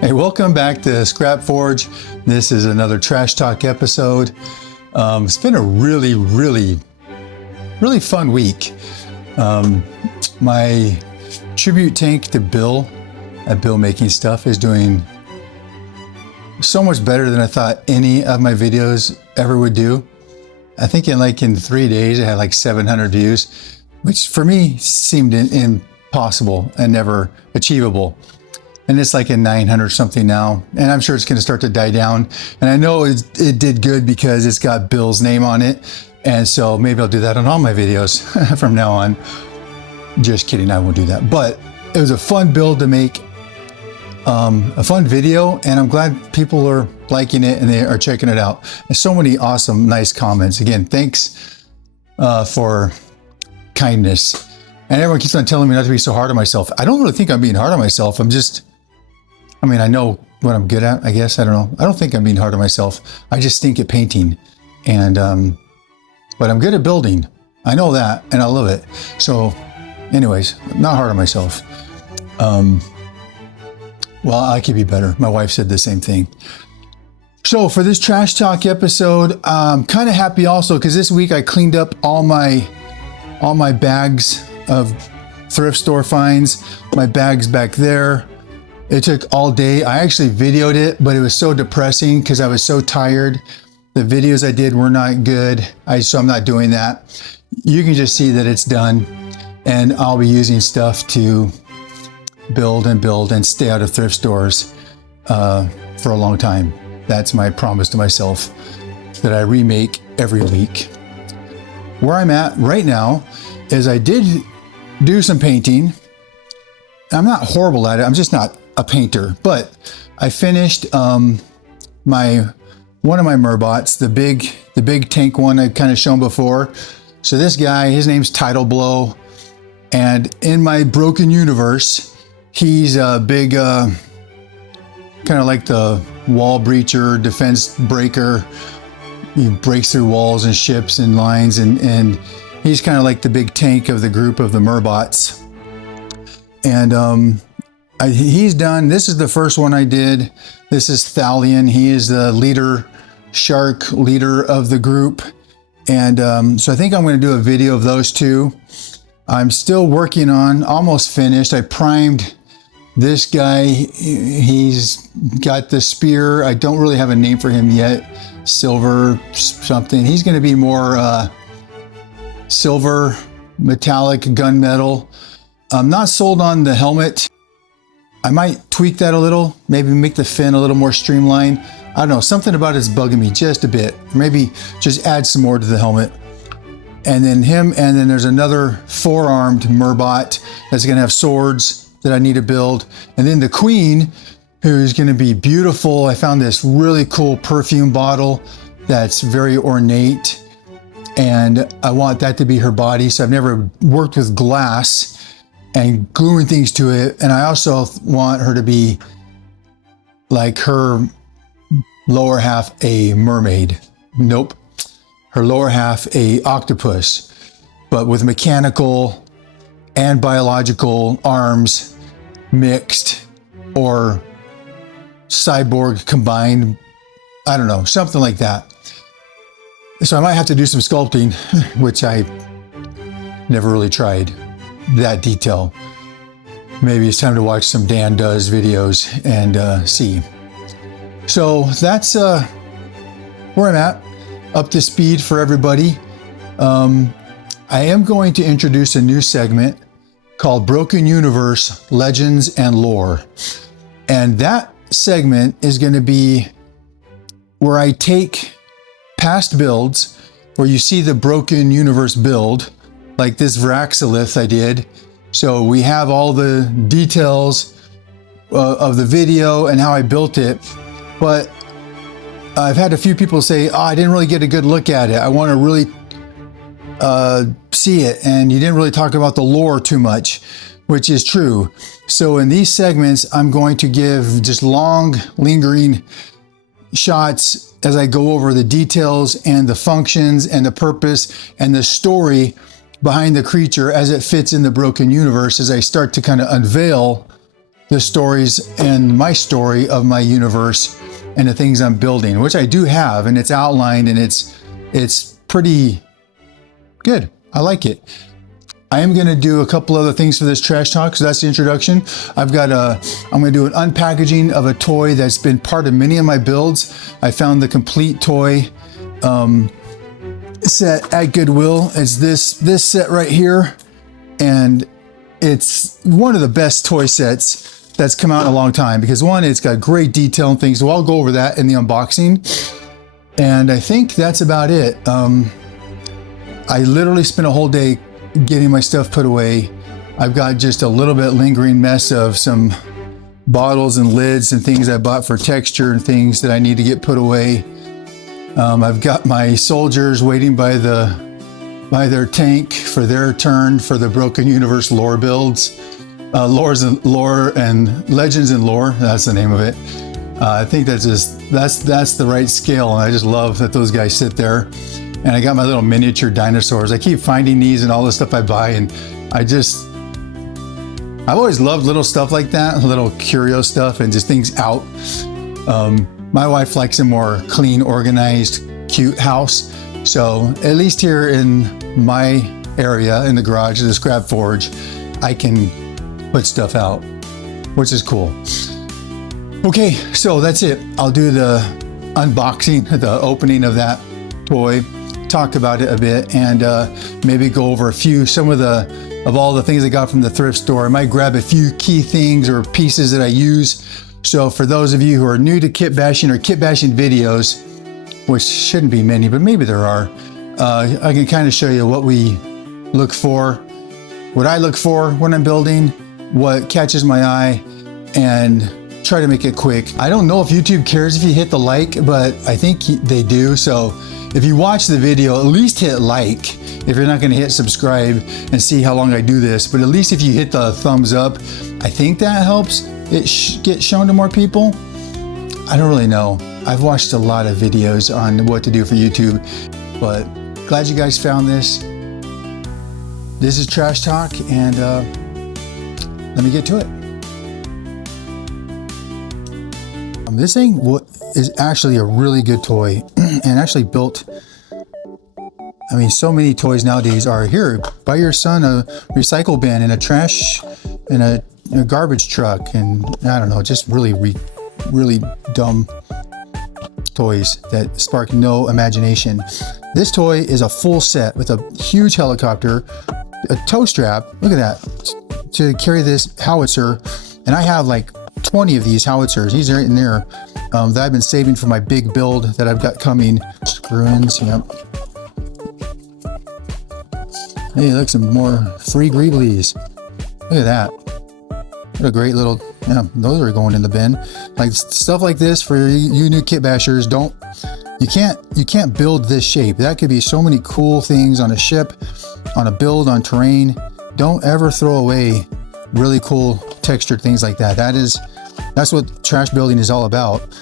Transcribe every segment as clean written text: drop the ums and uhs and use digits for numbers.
Hey, welcome back to Scrap Forge. This is another Trash Talk episode. It's been a really fun week. My tribute tank to Bill at Bill Making Stuff is doing so much better than I thought any of my videos ever would do. I think in 3 days I had like 700 views, which for me seemed impossible and never achievable. And it's like in 900 something now, and I'm sure it's going to start to die down. And I know it did good because it's got Bill's name on it, and so maybe I'll do that on all my videos from now on. Just kidding, I won't do that. But it was a fun build to make, a fun video, and I'm glad people are liking it and they are checking it out. And so many awesome, nice comments. Again, thanks for kindness. And everyone keeps on telling me not to be so hard on myself. I don't really think I'm being hard on myself. I know what I'm good at, I guess. I don't know. I don't think I'm being hard on myself. I just stink at painting. And, but I'm good at building. I know that, and I love it. So anyways, I'm not hard on myself. Well, I could be better. My wife said the same thing. So for this Trash Talk episode, I'm kind of happy also because this week I cleaned up all my bags of thrift store finds. My bags back there. It took all day. I actually videoed it, but it was so depressing because I was so tired. The videos I did were not good. So I'm not doing that. You can just see that it's done, and I'll be using stuff to build and stay out of thrift stores for a long time. That's my promise to myself that I remake every week. Where I'm at right now is I did do some painting. I'm not horrible at it. I'm just not a painter, but I finished one of my Merbots, the big tank one I've kind of shown before. So this guy, his name's Tidal Blow, and in my broken universe, he's a big kind of like the wall breacher, defense breaker. He breaks through walls and ships and lines, and he's kind of like the big tank of the group of the Merbots. And he's done. This is the first one I did. This is Thalion. He is the leader, shark leader of the group. And so I think I'm going to do a video of those two. I'm still working on, almost finished. I primed this guy. He's got the spear. I don't really have a name for him yet. Silver something. He's going to be more silver, metallic, gunmetal. I'm not sold on the helmet. I might tweak that a little, maybe make the fin a little more streamlined. I don't know, something about it's bugging me just a bit. Maybe just add some more to the helmet. And then him, and then there's another four-armed Merbot that's gonna have swords that I need to build. And then the queen, who's gonna be beautiful. I found this really cool perfume bottle that's very ornate, and I want that to be her body. So I've never worked with glass and gluing things to it. And I also want her to be like her lower half a mermaid. Nope. Her lower half a octopus, but with mechanical and biological arms mixed, or cyborg combined. I don't know, something like that. So I might have to do some sculpting, which I never really tried that detail. Maybe it's time to watch some Dan Does videos and see. So that's where I'm at, up to speed for everybody. I am going to introduce a new segment called Broken Universe Legends and Lore. And that segment is going to be where I take past builds where you see the Broken Universe build, like this Vraxolith I did. So we have all the details of the video and how I built it. But I've had a few people say, oh, I didn't really get a good look at it. I want to really see it. And you didn't really talk about the lore too much, which is true. So in these segments, I'm going to give just long, lingering shots as I go over the details and the functions and the purpose and the story behind the creature as it fits in the broken universe, as I start to kind of unveil the stories and my story of my universe and the things I'm building, which I do have, and it's outlined, and it's pretty good. I like it. I am going to do a couple other things for this trash talk, so that's the introduction. I'm going to do an unpackaging of a toy that's been part of many of my builds. I found the complete toy set at Goodwill. It's this set right here, and it's one of the best toy sets that's come out in a long time, because one, it's got great detail and things, so I'll go over that in the unboxing. And I think that's about it. I literally spent a whole day getting my stuff put away. I've got just a little bit lingering mess of some bottles and lids and things I bought for texture and things that I need to get put away. I've got my soldiers waiting by their tank for their turn for the Broken Universe lore builds. Lore and Legends and Lore, that's the name of it. I think that's the right scale, and I just love that those guys sit there. And I got my little miniature dinosaurs. I keep finding these and all the stuff I buy, and I've always loved little stuff like that, little curio stuff and just things out. My wife likes a more clean, organized, cute house. So at least here in my area, in the garage, the scrap forge, I can put stuff out, which is cool. Okay, so that's it. I'll do the unboxing, the opening of that toy, talk about it a bit, and maybe go over some of all the things I got from the thrift store. I might grab a few key things or pieces that I use. So for those of you who are new to kitbashing or kitbashing videos, which shouldn't be many, but maybe there are, I can kind of show you what we look for, what I look for when I'm building, what catches my eye, and try to make it quick. I don't know if YouTube cares if you hit the like, but I think they do. So if you watch the video, at least hit like. If you're not going to hit subscribe and see how long I do this, but at least if you hit the thumbs up, I think that helps it get shown to more people. I don't really know. I've watched a lot of videos on what to do for YouTube, but glad you guys found this. This is Trash Talk, and let me get to it. This thing is actually a really good toy, and actually built. I mean, so many toys nowadays are here. Buy your son a recycle bin and a trash and a garbage truck, and I don't know, just really dumb toys that spark no imagination. This toy is a full set with a huge helicopter, a tow strap. Look at that, to carry this howitzer, and I have like 20 of these howitzers. These are in there that I've been saving for my big build that I've got coming. Screw-ins, yep. Hey, look, some more free Greeblies. Look at that. What a great little, yeah, those are going in the bin. Like stuff like this for you new kit bashers, you can't build this shape. That could be so many cool things on a ship, on a build, on terrain. Don't ever throw away really cool textured things like that. That's what trash building is all about.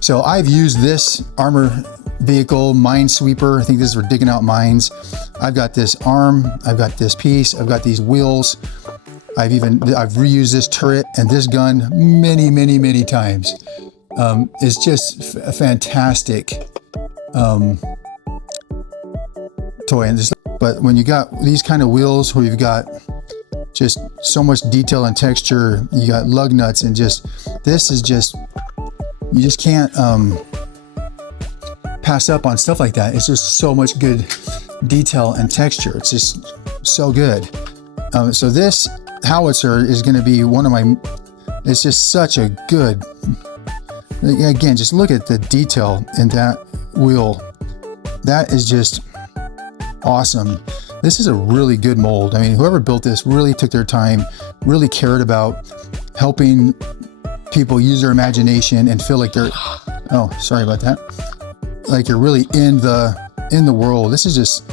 So I've used this armor vehicle, minesweeper. I think this is for digging out mines. I've got this arm, I've got this piece, I've got these wheels. I've reused this turret and this gun many times. It's just a fantastic toy. But when you got these kind of wheels where you've got just so much detail and texture, you got lug nuts, and this is just, you just can't pass up on stuff like that. It's just so much good detail and texture. It's just so good. So this howitzer is going to be one of my, it's just such a good, again, just look at the detail in that wheel. That is just awesome. This is a really good mold. I mean, whoever built this really took their time, really cared about helping people use their imagination and feel like they're, oh, sorry about that. Like you're really in the world. This is just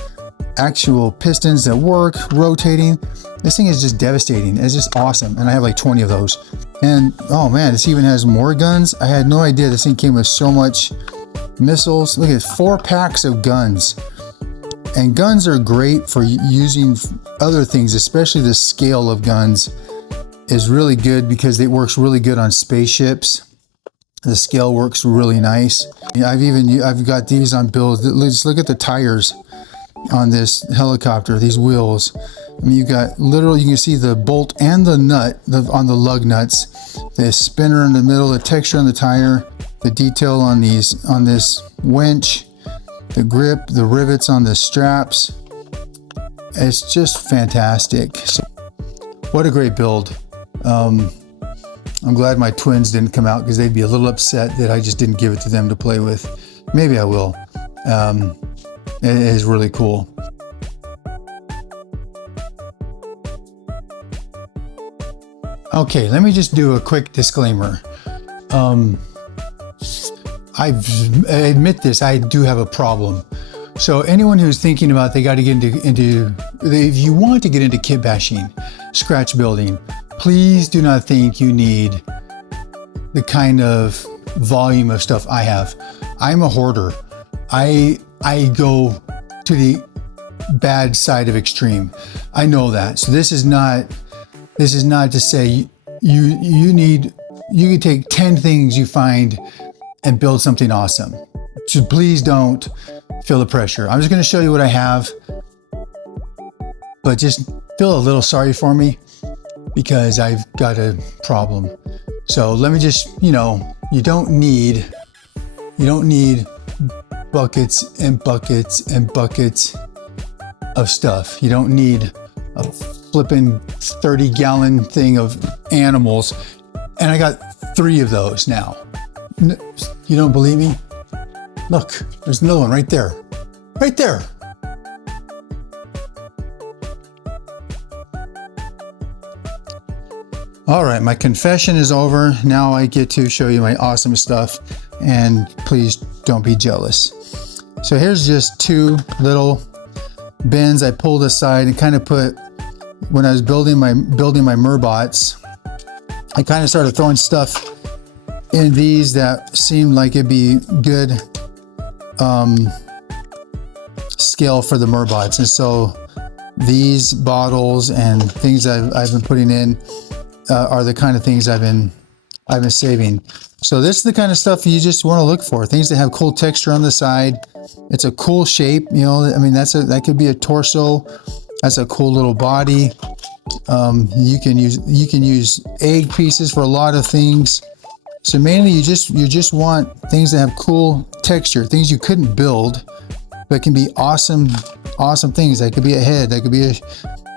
actual pistons that work, rotating. This thing is just devastating. It's just awesome. And I have like 20 of those. And oh man, this even has more guns. I had no idea this thing came with so much missiles. Look at 4 packs of guns. And guns are great for using other things, especially the scale of guns. is really good because it works really good on spaceships. The scale works really nice. I've got these on builds. Let's look at the tires on this helicopter, these wheels. I mean, you got literally, you can see the bolt and the nut on the lug nuts, the spinner in the middle, the texture on the tire, the detail on this winch, the grip, the rivets on the straps. It's just fantastic. So, what a great build. I'm glad my twins didn't come out because they'd be a little upset that I just didn't give it to them to play with. Maybe I will. It is really cool. Okay, let me just do a quick disclaimer. I admit this, I do have a problem. So anyone who's thinking about they got to get into if you want to get into kitbashing, scratch building, please do not think you need the kind of volume of stuff I have. I'm a hoarder. I go to the bad side of extreme. I know that. So this is not to say you can take 10 things you find and build something awesome. So please don't feel the pressure. I'm just going to show you what I have, but just feel a little sorry for me because I've got a problem. So let me just, you don't need buckets and buckets and buckets of stuff. You don't need a flipping 30-gallon thing of animals. And I got 3 of those now. You don't believe me? Look, there's another one right there. Right there. All right, my confession is over. Now I get to show you my awesome stuff, and please don't be jealous. So here's just 2 little bins I pulled aside and kind of put, when I was building my Merbots, I kind of started throwing stuff in these that seemed like it'd be good scale for the Merbots. And so these bottles and things I've been putting in are the kind of things I've been saving. So this is the kind of stuff you just want to look for. Things that have cool texture on the side. It's a cool shape, I mean, that could be a torso. That's a cool little body. You can use egg pieces for a lot of things. So mainly you just want things that have cool texture, things you couldn't build, but can be awesome things. That could be a head, that could be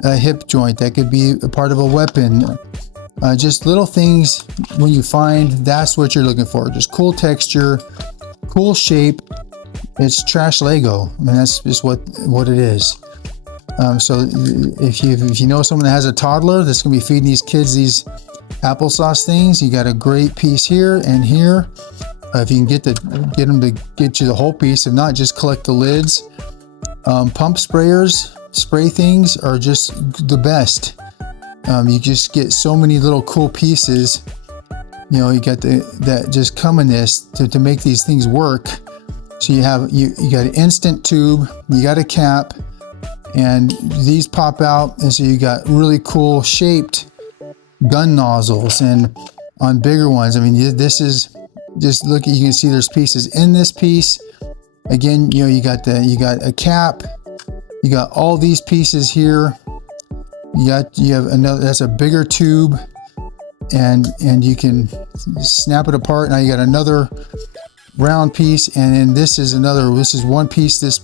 a hip joint, that could be a part of a weapon. Just little things when you find, that's what you're looking for. Just cool texture, cool shape. It's trash Lego. I mean, that's just what it is. So if you know someone that has a toddler that's gonna be feeding these kids these applesauce things, you got a great piece here and here. If you can get them to get you the whole piece, if not, just collect the lids. Pump sprayers, spray things are just the best. You just get so many little cool pieces. You got that just come in this to make these things work. So you got an instant tube, you got a cap, and these pop out, and so you got really cool shaped gun nozzles. And on bigger ones, I mean, this is just look. You can see there's pieces in this piece. Again, you got a cap. You got all these pieces here. You have another. That's a bigger tube, and you can snap it apart. Now you got another round piece, and then this is one piece. This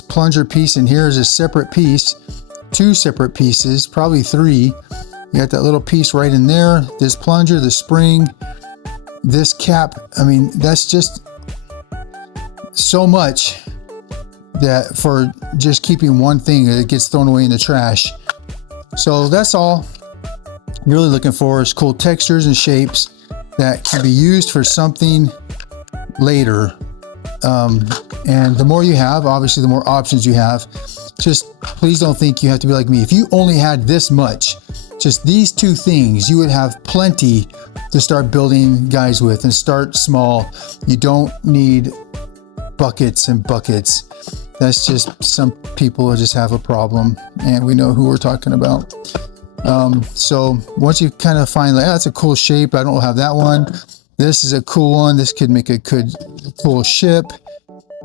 plunger piece, and here is a separate piece. 2 separate pieces, probably 3. You got that little piece right in there. This plunger, the spring, this cap. I mean, that's just so much that for just keeping one thing that gets thrown away in the trash. So that's all you're really looking for is cool textures and shapes that can be used for something later. And the more you have, obviously, the more options you have. Just please don't think you have to be like me. If you only had this much, just these 2 things, you would have plenty to start building guys with, and start small. You don't need buckets and buckets. That's just, some people just have a problem, and we know who we're talking about. So once you kind of find like, that's a cool shape, I don't have that one. This is a cool one. This could make a good, cool ship.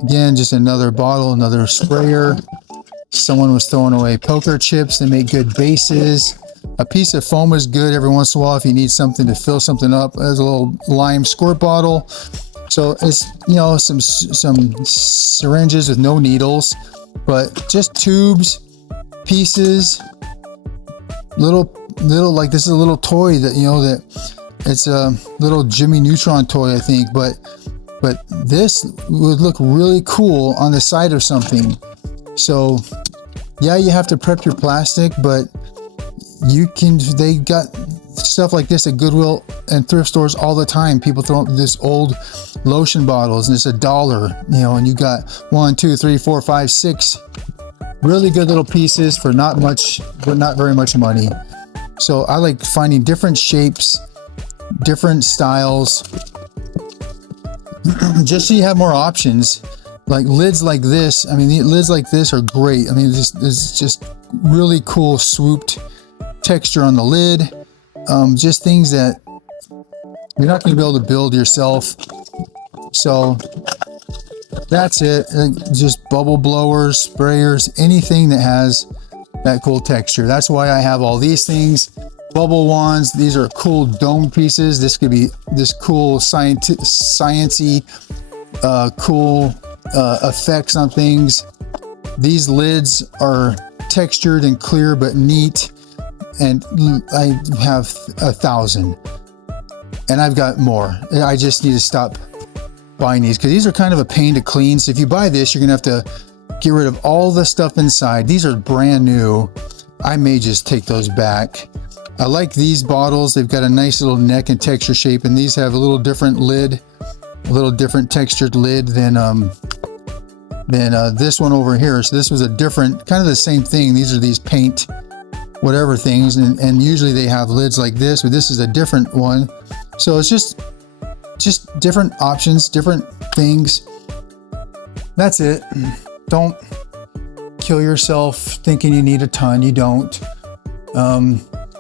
Again, just another bottle, another sprayer. Someone was throwing away poker chips. They make good bases. A piece of foam is good every once in a while if you need something to fill something up. There's a little lime squirt bottle. So it's, you know, some syringes with no needles, but just tubes, pieces, little, like this is a little toy that, you know, that it's a little Jimmy Neutron toy, I think, but this would look really cool on the side of something. So yeah, you have to prep your plastic, but they got stuff like this at Goodwill and thrift stores all the time. People throw up this old lotion bottles and it's $1, you know, and you got 1, 2, 3, 4, 5, 6 really good little pieces for not much, but not very much money. So I like finding different shapes, different styles, just so you have more options. Like lids like this, I mean, the lids like this are great. I mean, it's just really cool swooped texture on the lid. Just things that you're not going to be able to build yourself. So that's it. Just bubble blowers, sprayers, anything that has that cool texture. That's why I have all these things. Bubble wands. These are cool dome pieces. This could be this cool sciencey, cool effects on things. These lids are textured and clear but neat, and I have 1,000 and I've got more. I just need to stop buying these because these are kind of a pain to clean. So if you buy this, you're gonna have to get rid of all the stuff inside. These are brand new. I may just take those back. I like these bottles. They've got a nice little neck and texture shape, and these have a little different lid, a little different textured lid than this one over here. So this was a different, kind of the same thing. These are these paint whatever things, and usually they have lids like this, but this is a different one. So it's just different options, different things. That's it. Don't kill yourself thinking you need a ton. You don't.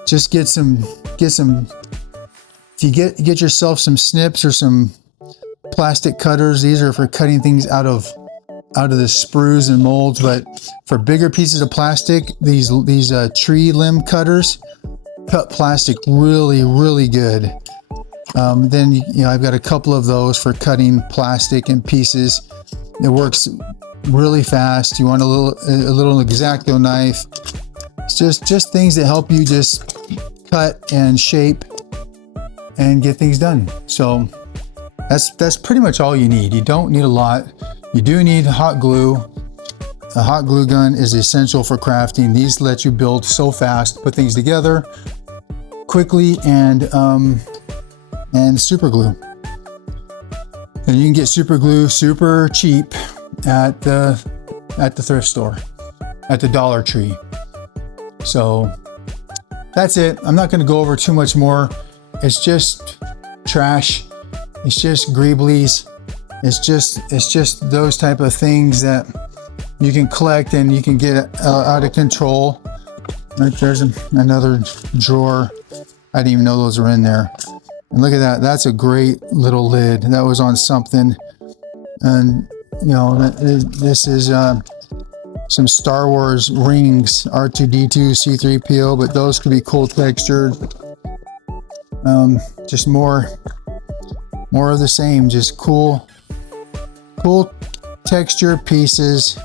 Just get some, if you get yourself some snips or some plastic cutters. These are for cutting things out of the sprues and molds, but for bigger pieces of plastic, these tree limb cutters cut plastic really, really good. Then, you know, I've got a couple of those for cutting plastic in pieces. It works really fast. You want a little X-Acto knife. It's just things that help you just cut and shape and get things done. So that's pretty much all you need. You don't need a lot. You do need hot glue. A hot glue gun is essential for crafting. These let you build so fast, put things together quickly, and super glue. And you can get super glue super cheap at the thrift store, at the Dollar Tree. So that's it. I'm not going to go over too much more. It's just trash. It's just greeblies. It's just those type of things that you can collect and you can get out of control. Right, there's another drawer. I didn't even know those were in there. And look at that. That's a great little lid. That was on something. And you know, this is some Star Wars rings, R2-D2, C-3PO, but those could be cool textured. Just more of the same, just cool texture pieces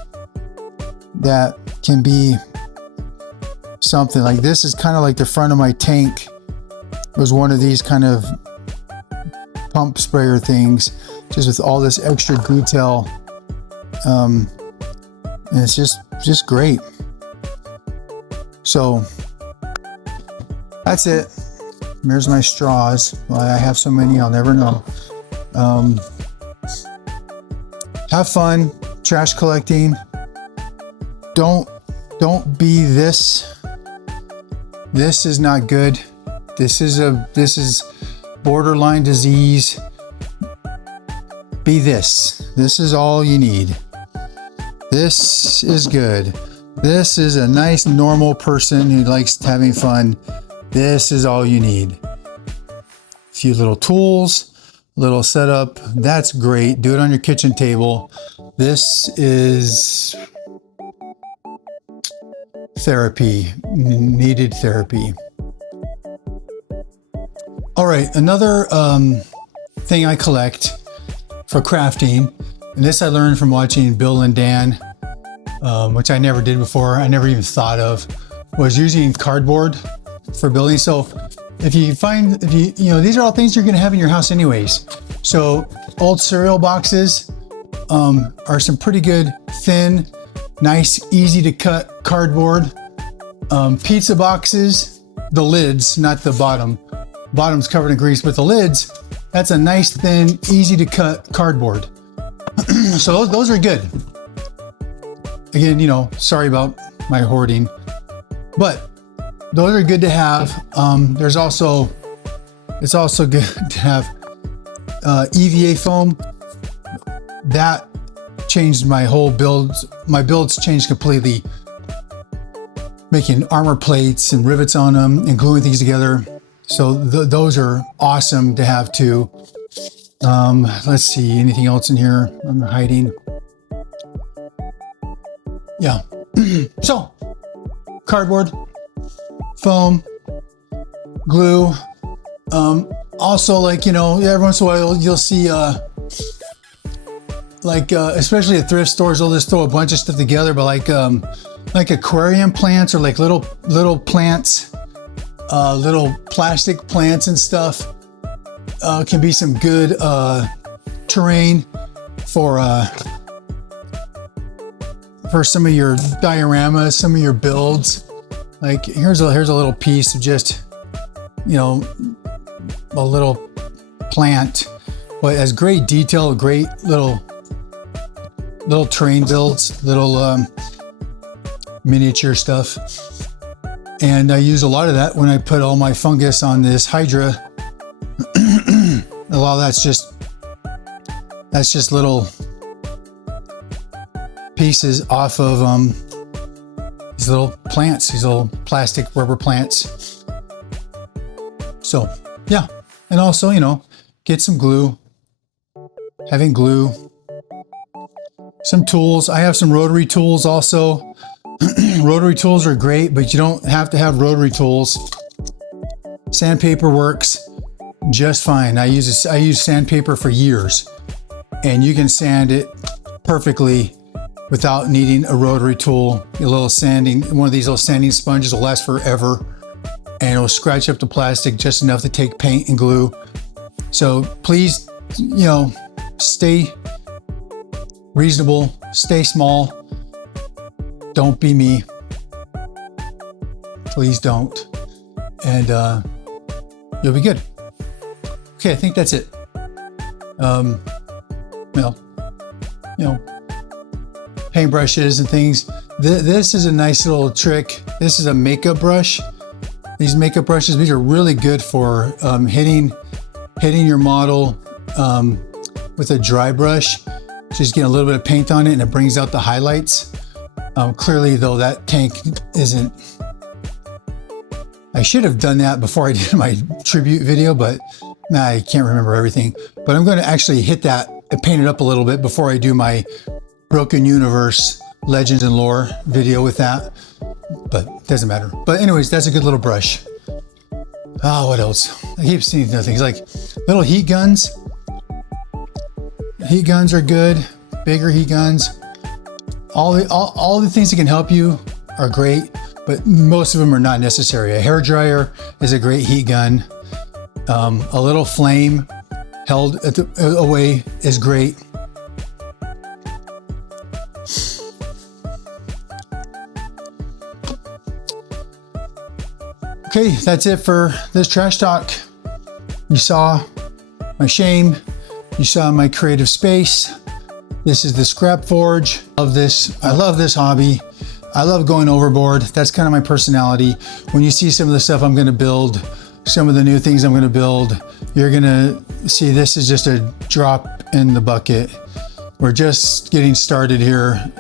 that can be something. Like this is kind of like the front of my tank. It was one of these kind of pump sprayer things, just with all this extra detail. And it's just great. So that's it. There's my straws. Well, I have so many, I'll never know. Have fun trash collecting. Don't be this. This is not good. This is borderline disease. Be this. This is all you need. This is good. This is a nice normal person who likes having fun. This is all you need. A few little tools, little setup. That's great. Do it on your kitchen table. This is therapy, needed therapy. All right, another thing I collect for crafting, and this I learned from watching Bill and Dan, which I never did before. I never even thought of, was using cardboard for building. So if you these are all things you're gonna have in your house anyways. So old cereal boxes are some pretty good, thin, nice, easy to cut cardboard. Pizza boxes, the lids, not the bottom. Bottom's covered in grease, but the lids, that's a nice, thin, easy to cut cardboard. So those are good. Again, sorry about my hoarding, but those are good to have. It's also good to have EVA foam. That changed my whole build. My builds changed completely. Making armor plates and rivets on them and gluing things together. So those are awesome to have too. Let's see, anything else in here I'm hiding? Yeah. So cardboard, foam, glue. Also, every once in a while you'll see, especially at thrift stores, they'll just throw a bunch of stuff together, but like aquarium plants or like little plants, little plastic plants and stuff, can be some good terrain for some of your dioramas, some of your builds. Like here's a little piece of just, a little plant, but it has great detail, great little terrain builds, little miniature stuff. And I use a lot of that when I put all my fungus on this Hydra. A lot of that's just little pieces off of these little plants, these little plastic rubber plants. So yeah, and also, get some glue, having glue, some tools. I have some rotary tools also. Rotary tools are great, but you don't have to have rotary tools. Sandpaper works just fine. I use sandpaper for years, and you can sand it perfectly without needing a rotary tool. One of these little sanding sponges will last forever, and it'll scratch up the plastic just enough to take paint and glue. So please, stay reasonable, stay small. Don't be me. Please don't. And you'll be good. Okay, I think that's it. Paintbrushes and things. This is a nice little trick. This is a makeup brush. These makeup brushes, these are really good for hitting your model with a dry brush. Just get a little bit of paint on it and it brings out the highlights. Clearly though, that tank isn't, I should have done that before I did my tribute video, but I can't remember everything. But I'm going to actually hit that and paint it up a little bit before I do my Broken Universe Legends and Lore video with that, but it doesn't matter. But anyways, that's a good little brush. Oh, what else? I keep seeing things like little heat guns. Heat guns are good, bigger heat guns. All the things that can help you are great, but most of them are not necessary. A hair dryer is a great heat gun. A little flame held away is great. Okay, that's it for this trash talk. You saw my shame. You saw my creative space. This is the scrap forge. I love this hobby. I love going overboard. That's kind of my personality. When you see some of the stuff I'm gonna build, some of the new things I'm gonna build, you're gonna see this is just a drop in the bucket. We're just getting started here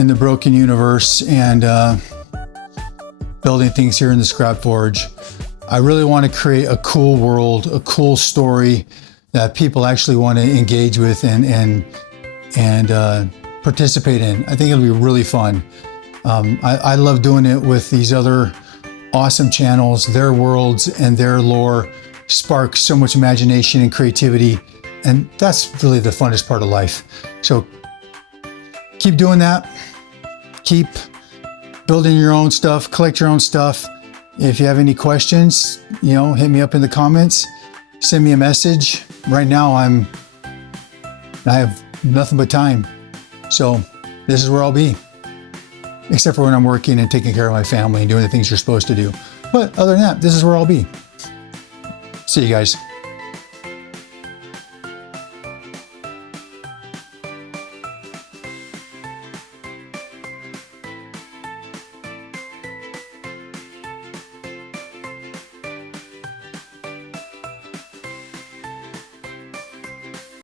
in the broken universe and building things here in the Scrap Forge. I really want to create a cool world, a cool story that people actually want to engage with and participate in. I think it'll be really fun. I love doing it with these other awesome channels. Their worlds and their lore spark so much imagination and creativity, and that's really the funnest part of life. So keep doing that. Keep building your own stuff, collect your own stuff. If you have any questions, hit me up in the comments, send me a message. Right now I have nothing but time. So this is where I'll be, except for when I'm working and taking care of my family and doing the things you're supposed to do. But other than that, this is where I'll be. See you guys.